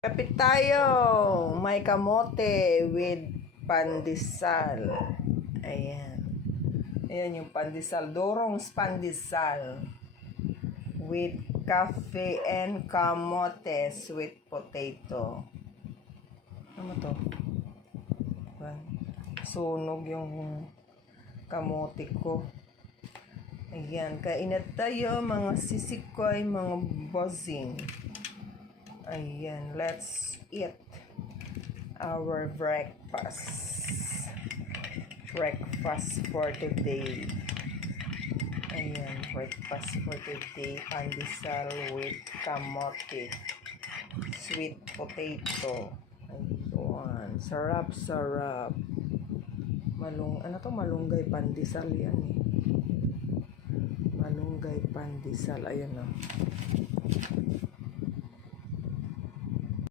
Kapit tayo. May kamote with pandesal. Ayan. Ayan yung pandesal. Dorong's pandesal. With cafe and kamote. Sweet potato. Ano to? Diba? Sunog yung kamote ko. Ayan. Kainat tayo mga sisikoy, mga buzzing. Ayan, let's eat our breakfast. Breakfast for today. Ayan, breakfast for today. Pandesal with kamote. Sweet potato. Ayan, sarap, sarap. Ano to? Malunggay pandesal yan eh. Malunggay pandesal. Ayan o.